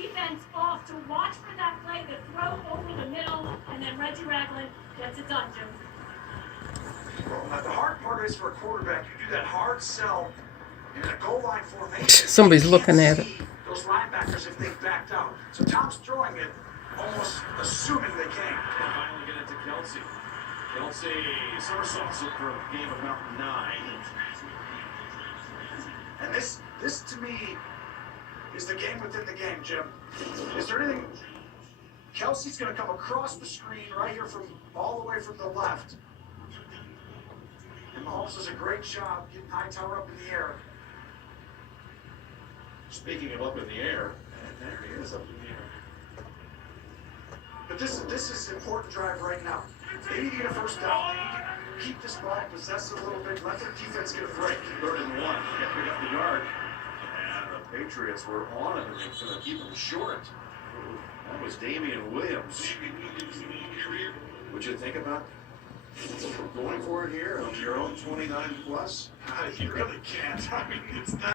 Defense off to watch for that play, the throw over the middle, and then Reggie Ragland gets it done, Jim. Well, the hard part is for a quarterback, you do that hard sell in a goal line formation. Somebody's looking at it. Those linebackers if they backed out. So Tom's throwing it, almost assuming they can. And finally get it to Kelsey. Kelsey somersaults it for a game of about 9. And this to me is the game within the game, Jim. Is there anything? Kelsey's going to come across the screen right here from all the way from the left. And Mahomes does a great job getting Hightower up in the air. Speaking of up in the air, and there he is up in the air. But this is an important drive right now. They need to get a first down. They need to keep this ball possessed a little bit. Let their defense get a break. 3rd and 1. Got to pick up the yard. And the Patriots were on it, and they're going to keep them short. That was Damian Williams. What'd you think about going for it here on your own 29 plus? You really can't. I mean, it's not.